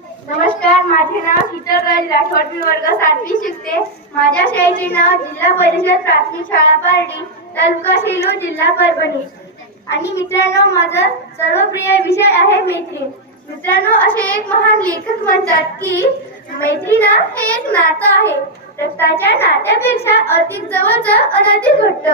नमस्कार माझे नाव शीतल राज राठोड. मी वर्ग सातवी शिकते. माझ्या शाळेचे नाव जिल्हा परिषद प्राथमिक शाळा पारडी तालुका सेलू जिल्हा परभणी. आणि मित्रांनो माझा सर्वप्रिय विषय आहे मैत्रीण. मित्रांनो असे एक महान लेखक म्हणतात की मैत्रीण हे एक नातं आहे. रक्ताच्या नात्यापेक्षा अधिक जवळचं आणि घट्ट.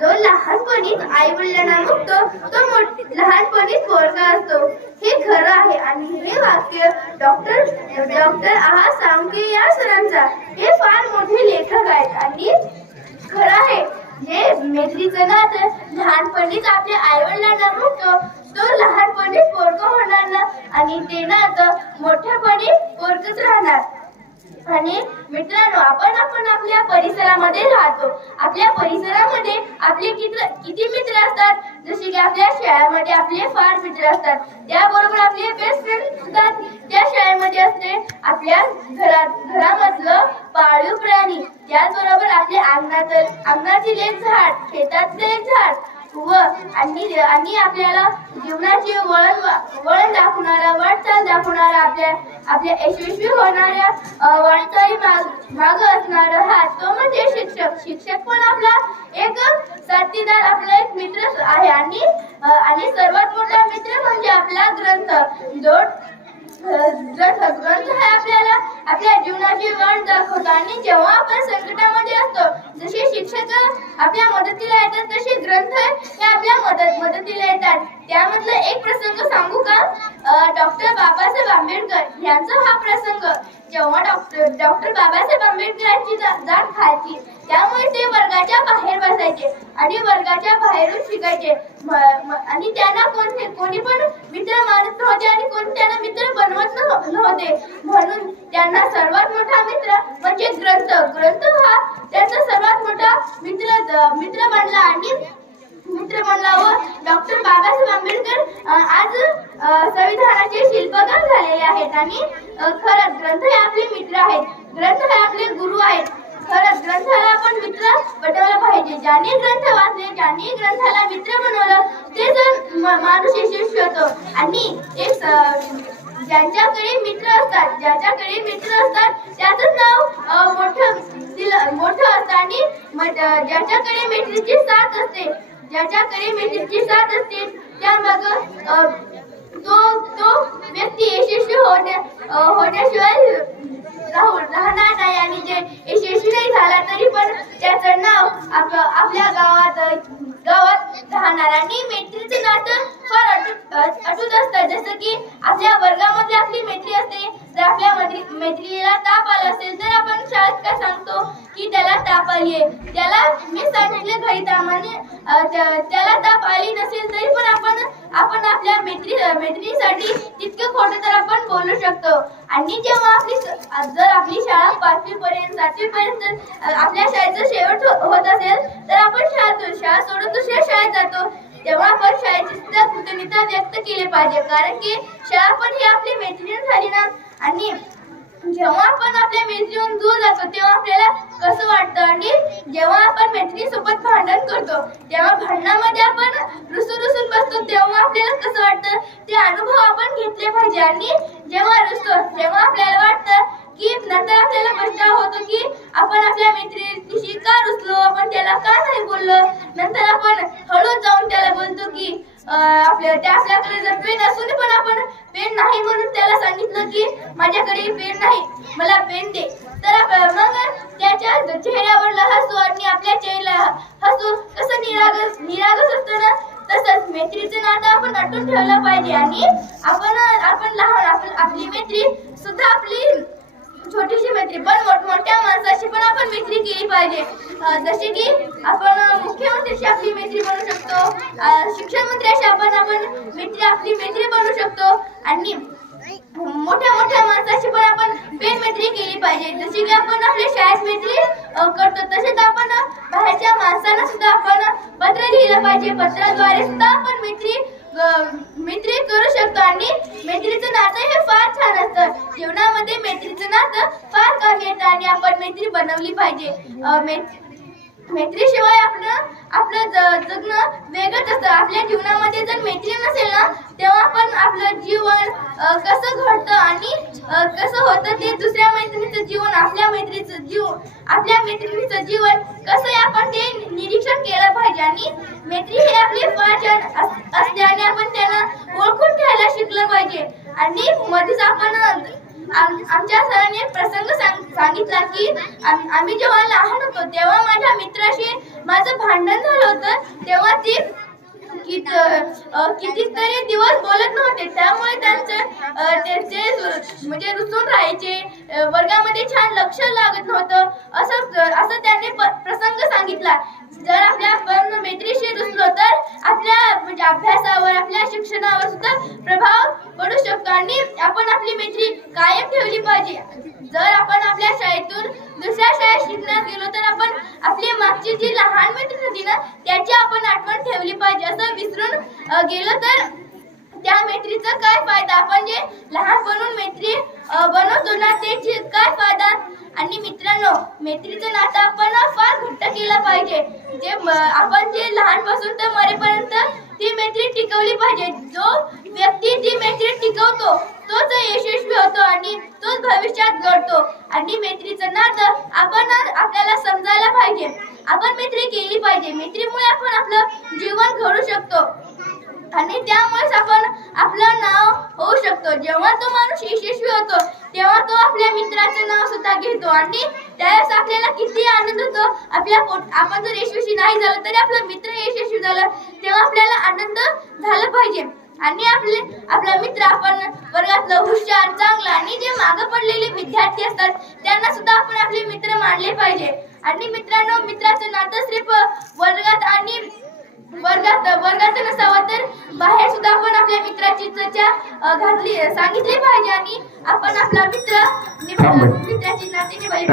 जो लहानपणीच आई वडिलांना मुक्त तो मोठ लहानपणीच पोरगा असतो. हे खरं आहे आणि हे वाक्य डॉक्टर डॉक्टर आहा साळुंके या सरांचा. हे फार मोठे लेखक आहेत आणि खरं आहे. जे मैत्रीचं नातं लहानपणीच आपल्या आई वडिलांना मुक्तो तो लहानपणीच पोरगं होणार ना? आणि ते नातं मोठ्यापणी पोरगच राहणार. आणि मित्रांनो आपण आपण आपल्या परिसरामध्ये राहतो. आपल्या परिसरामध्ये आपले किती किती मित्र असतात? जसे की आपल्या शाळेमध्ये आपले फार मित्र असतात. त्याबरोबर आपले बेस्ट फ्रेंड सुद्धा त्या शाळेमध्ये असते आपल्या घरात घरामधलं पाळीव प्राणी. त्याचबरोबर आपले अंगणात अंगणातील एक झाड शेतातलं एक झाड. व आणि आणि आपल्याला जीवनाची वळण वळण दाखवणारा वाटचाल दाखवणारा आपल्या आपल्या यशस्वी होणाऱ्या वाटचाली माग माग असणारा हा तो म्हणजे शिक्षक. शिक्षक पण आपला एक साथीदार आपला एक मित्र आहे. आणि आणि सर्वात मोठा मित्र म्हणजे आपला ग्रंथ. जो ग्रंथ हे आपल्याला. आपल्या जीवनाची वण दाखवतो. आणि जेव्हा आपण संकटामध्ये असतो जसे शिक्षक आपल्या मदतीला येतात तसे ग्रंथ हे आपल्या मदत मदतीला येतात. त्यामधला एक प्रसंग सांगू का? डॉक्टर बाबासाहेब आंबेडकर यांचा हा प्रसंग. जेव्हा डॉक्टर डॉक्टर बाबासाहेब आंबेडकरांची जात खायची त्यामुळे ते वर्गाच्या बाहेर बसायचे आणि वर्गाच्या बाहेरून शिकायचे. आणि त्यांना कोणी कोणी पण मित्र मानत नव्हते आणि कोणी त्यांना मित्र बनवत स्वप्न होते म्हणून त्यांना सर्वात मोठा मित्र म्हणजे ग्रंथ. ग्रंथ हा त्यांचा सर्वात मोठा मित्र मित्र बनला आणि मित्र बनला व डॉक्टर बाबासाहेब आंबेडकर आज संविधानाचे शिल्पकार झालेले आहेत. आणि खरंच ग्रंथ हे आपले मित्र आहेत. ग्रंथ हे आपले गुरु आहेत. खरंच ग्रंथाला आपण मित्र पटवलं पाहिजे. ज्याने ग्रंथ वाचले ज्याने ग्रंथाला मित्र बनवलं ते जर माणूस यशस्वी होतो. आणि एक ज्यांच्याकडे मित्र असतात ज्याच्याकडे मित्र असतात त्याच नाव मोठ मोठं दिलं- मोठं असतं आणि ज्याच्याकडे मैत्रीची साथ असते ज्याच्याकडे मैत्रीची साथ असते त्या मग तो तो व्यक्ती यशस्वी होण्या होण्याशिवाय राहुल राहणार नाही आणि जे यशस्वी नाही झाला तरी पण त्याचं नाव आप आपल्या गावात गावात राहणार आणि मैत्रीचं नातं फार अटूट अटूट असतं. जसं की आपल्या वर्गामध्ये आपली मैत्री असते. जर आपल्या मैत्रिणीला ताप आला असेल तर आपण शाळेत काय सांगतो की त्याला ताप आली आहे. त्याला मी सांगितलं घरी तामाने त्याला ताप आली नसेल तरी पण आपण आपण आपल्या मैत्री मैत्रिणीसाठी तितकं खोटं तर आपण बोलू शकतो. आणि जेव्हा आपली जर आपली शाळा पाचवी पर्यंत सातवी पर्यंत आपल्या शाळेचं शेवट हो, होत असेल तर आपण शाळा शाळा सोडून दुसऱ्या शाळेत जातो. तेव्हा आपण शाळेची सुद्धा कृतज्ञता व्यक्त केली पाहिजे. कारण की शाळा पण ही आपली मैत्रीण झाली ना. आणि जेव्हा आपण आपल्या मैत्रीहून दूर जातो तेव्हा आपल्याला कसं वाटतं? आणि जेव्हा आपण मैत्रिणीसोबत भांडण करतो तेव्हा भांडणामध्ये आपण रुसून रुसून बसतो तेव्हा आपल्याला कसं वाटतं? ते अनुभव आपण घेतले पाहिजे. आणि जेव्हा रुसतो तेव्हा आपल्याला वाटतं की नंतर आपल्याला पश्चाताप होतो की आपण आपल्या मैत्रिणीशी का रुसलो? आपण त्याला का नाही बोललो? नंतर आपण हळूच जाऊन त्याला बोलतो की आपल्या त्या आपल्याकडे जर पेन असून पण आपण पेन नाही म्हणून त्याला सांगितलं की माझ्याकडे पेन नाही मला पेन दे. तर मग त्याच्या चेहऱ्यावरला हसू आणि आपल्या चेहऱ्याला हसू कसं निरागस निरागस असतं ना तसंच मैत्रीचं नातं आपण अटून ठेवलं पाहिजे. आणि आपण आपण लहान आपण आपली मैत्री सुद्धा आपली छोटीशी मैत्री पण मोठमोठ्या माणसाशी पण आपण मैत्री केली पाहिजे. जसे की आपण मुख्यमंत्र्याशी आपली मैत्री बनवू शकतो. शिक्षण मंत्र्याशी आपण आपण मैत्री आपली मैत्री बनवू शकतो. आणि मोठ्या मोठ्या माणसाशी पण आपण पेन मैत्री केली पाहिजे. जशी की आपण आपल्या शाळेत मैत्री करतो तसेच आपण बाहेरच्या माणसांना सुद्धा आपण पत्र लिहिलं पाहिजे. पत्राद्वारे सुद्धा आपण मैत्री मैत्री करू शकतो आणि मैत्रीचं नातं हे फार छान असतं. जीवनामध्ये मैत्रीचं नातं फार कामी येतं आणि आपण मैत्री बनवली पाहिजे. मैत्रीशिवाय आपलं आपलं ज- जगणं वेगळंच असतं. आपल्या जीवनामध्ये जर मैत्री नसेल ना तेव्हा आपण आपलं जीवन कसं घडतं आणि कसं होतं ते दुसऱ्या मैत्रिणीचं जीवन आपल्या मैत्रीचं जीव आपल्या मैत्रिणीचं जीवन कसं आहे आपण ते निरीक्षण केलं पाहिजे. आणि मैत्री हे आपले वाचन अस- असल्याने आपण त्यांना ओळखून घ्यायला शिकलं पाहिजे. आणि मध्येच आपण आमच्या सरांनी प्रसंग सांग- सांगितला की आम्ही जेव्हा लहान होतो तेव्हा माझ्या मित्राशी माझं भांडण झालं होतं. तेव्हा ती कितीतरी दिवस बोलत नव्हते. त्यामुळे त्यांचं त्यांचे रु- म्हणजे रुसून राहायचे. वर्गामध्ये छान लक्ष लागत नव्हतं. असं असं त्यांनी प- प्रसंग सांगितला. जर आपल्या आपण मैत्रीशी रुसलो तर आपल्या म्हणजे अभ्यासावर आपल्या शिक्षणावर सुद्धा प्रभाव पडू शकतो आणि आपण आपली मैत्री कायम ठेवली पाहिजे. जर आपण आपल्या शाळेतून दुसऱ्या शाळेत शिकण्यात गेलो तर आपण आपली मागची जी लहान मैत्रीण होती ना त्याची आपण आठवण ठेवली पाहिजे. असं विसरून गेलो तर त्या मैत्रीचा काय फायदा? आपण जे लहानपणून मैत्री बनवतो ना ते काय फायदा? आणि मित्रांनो मैत्रीचं नातं आपण फार घट्ट केलं पाहिजे. जे म- आपण जे लहानपासून तर मरेपर्यंत ती मैत्री टिकवली पाहिजे. जो व्यक्ती ती मैत्री टिकवतो तोच यशस्वी होतो आणि तोच भविष्यात घडतो. आणि मैत्रीचं नातं आपण आपल्याला समजायला पाहिजे. आपण मैत्री केली पाहिजे. मैत्रीमुळे आपण आपलं जीवन घडू शकतो. आणि त्यामुळेच आपण आपलं नाव शकतो. जेव्हा तो माणूस यशस्वी होतो तेव्हा तो आपल्या मित्राचं नाव सुद्धा घेतो. आणि त्यावेळेस आपल्याला किती आनंद होतो. आपल्या पोट आपण जर यशस्वी नाही झालं तरी आपला मित्र यशस्वी झाला. तेव्हा आपल्याला आनंद झाला पाहिजे. आणि आपले आपला मित्र आपण वर्गातलं हुशार चांगला आणि जे मागं पडलेले विद्यार्थी असतात त्यांना सुद्धा आपण आपले मित्र मानले पाहिजे. आणि मित्रांनो मित्राचं नातं सिर्फ वर्गात आणि वर्गात वर्गात नसावं तर बाहेर सुद्धा आपण आपल्या मित्राची चर्चा अ, घातली सांगितली पाहिजे आणि आपण आपला मित्र. मित्राची नाते निभावली